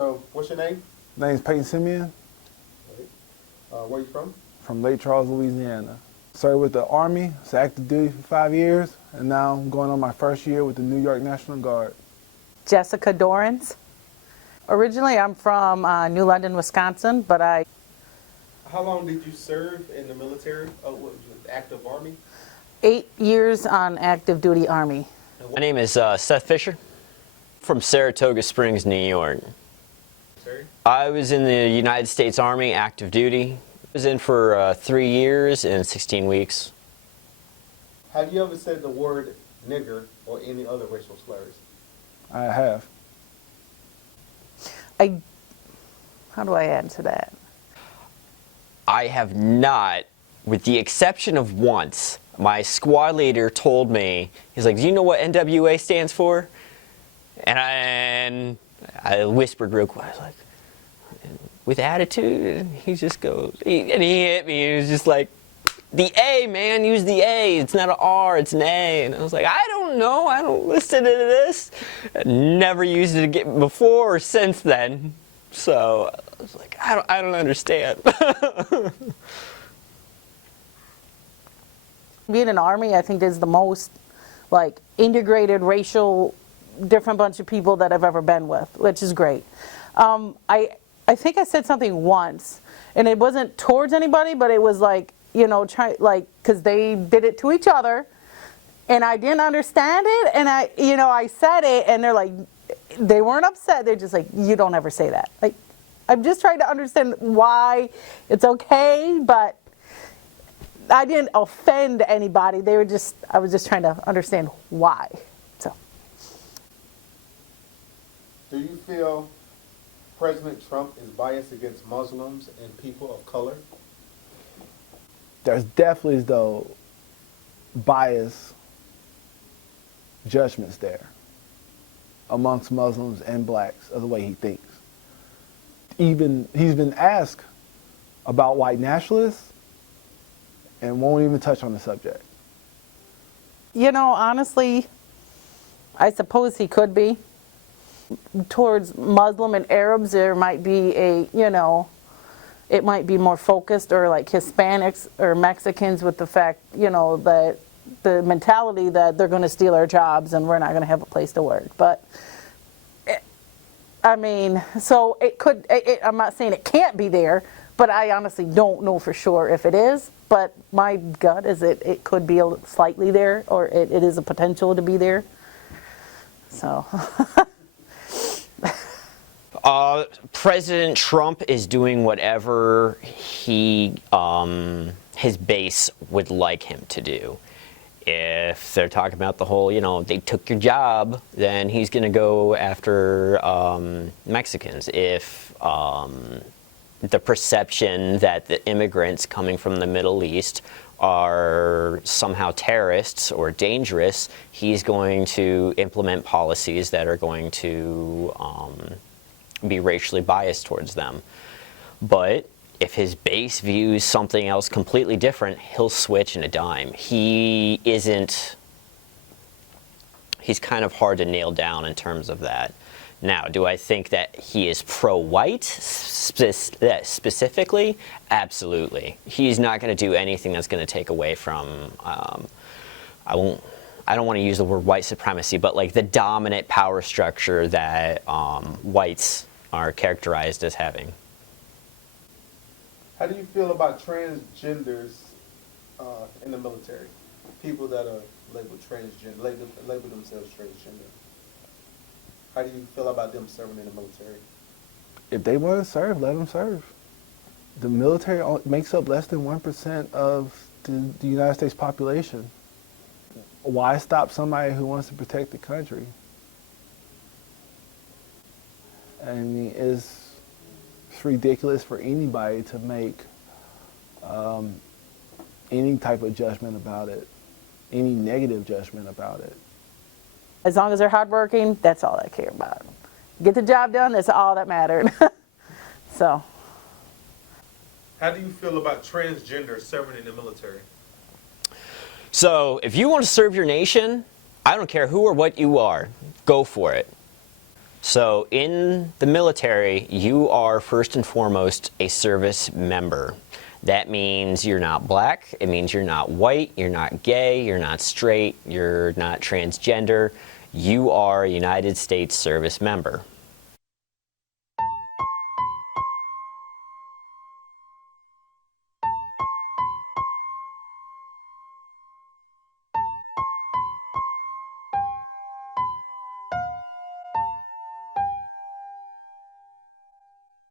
So, what's your name? My name's Peyton Simeon. Where you from? From Lake Charles, Louisiana. Started with the Army, was active duty for 5 years, and now I'm going on my first year with the New York National Guard. Jessica Dorrance. Originally, I'm from New London, Wisconsin, but How long did you serve in the military? Oh, what was it, active Army? 8 years on active duty Army. My name is Seth Fisher from Saratoga Springs, New York. Sorry? I was in the United States Army active duty. I was in for 3 years and 16 weeks. Have you ever said the word nigger or any other racial slurs? I have. How do I add to that? I have not, with the exception of once. My squad leader told me, he's like, do you know what NWA stands for? And I whispered real quick, I was like, with attitude? And he just goes, and he hit me, he was just like, the A, man, use the A. It's not an R, it's an A. And I was like, I don't know, I don't listen to this. I never used it again before or since then. So I was like, I don't understand. Being in the Army, I think, is the most like integrated racial, different bunch of people that I've ever been with, which is great. I think I said something once, and it wasn't towards anybody, but it was like, you know, because they did it to each other, and I didn't understand it, and I said it, and they're like, they weren't upset, they're just like, you don't ever say that. Like, I'm just trying to understand why it's okay, but I didn't offend anybody. I was just trying to understand why. So. Do you feel President Trump is biased against Muslims and people of color? There's definitely, though, bias judgments there amongst Muslims and blacks of the way he thinks. Even he's been asked about white nationalists and won't even touch on the subject. You know, honestly, I suppose he could be. Towards Muslim and Arabs, there might be it might be more focused, or like Hispanics or Mexicans, with the fact, that the mentality that they're going to steal our jobs and we're not going to have a place to work. But so it could, I'm not saying it can't be there, but I honestly don't know for sure if it is. But my gut is it could be slightly there, or it is a potential to be there. So. President Trump is doing whatever his base would like him to do. If they're talking about the whole, they took your job, then he's going to go after Mexicans. If the perception that the immigrants coming from the Middle East are somehow terrorists or dangerous, he's going to implement policies that are going to be racially biased towards them. But if his base views something else completely different, he'll switch in a dime. He's kind of hard to nail down in terms of that. Now, do I think that he is pro-white specifically? Absolutely. He's not going to do anything that's going to take away from, I don't want to use the word white supremacy, but like the dominant power structure that whites are characterized as having. How do you feel about transgenders in the military? People that are labeled transgender, label themselves transgender. How do you feel about them serving in the military? If they want to serve, let them serve. The military makes up less than 1% of the United States population. Why stop somebody who wants to protect the country? I mean, it's ridiculous for anybody to make any type of judgment about it, any negative judgment about it. As long as they're hardworking, that's all I care about. Get the job done, that's all that mattered. So. How do you feel about transgender serving in the military? So, if you want to serve your nation, I don't care who or what you are, go for it. So in the military, you are first and foremost a service member. That means you're not black, it means you're not white, you're not gay, you're not straight, you're not transgender. You are a United States service member.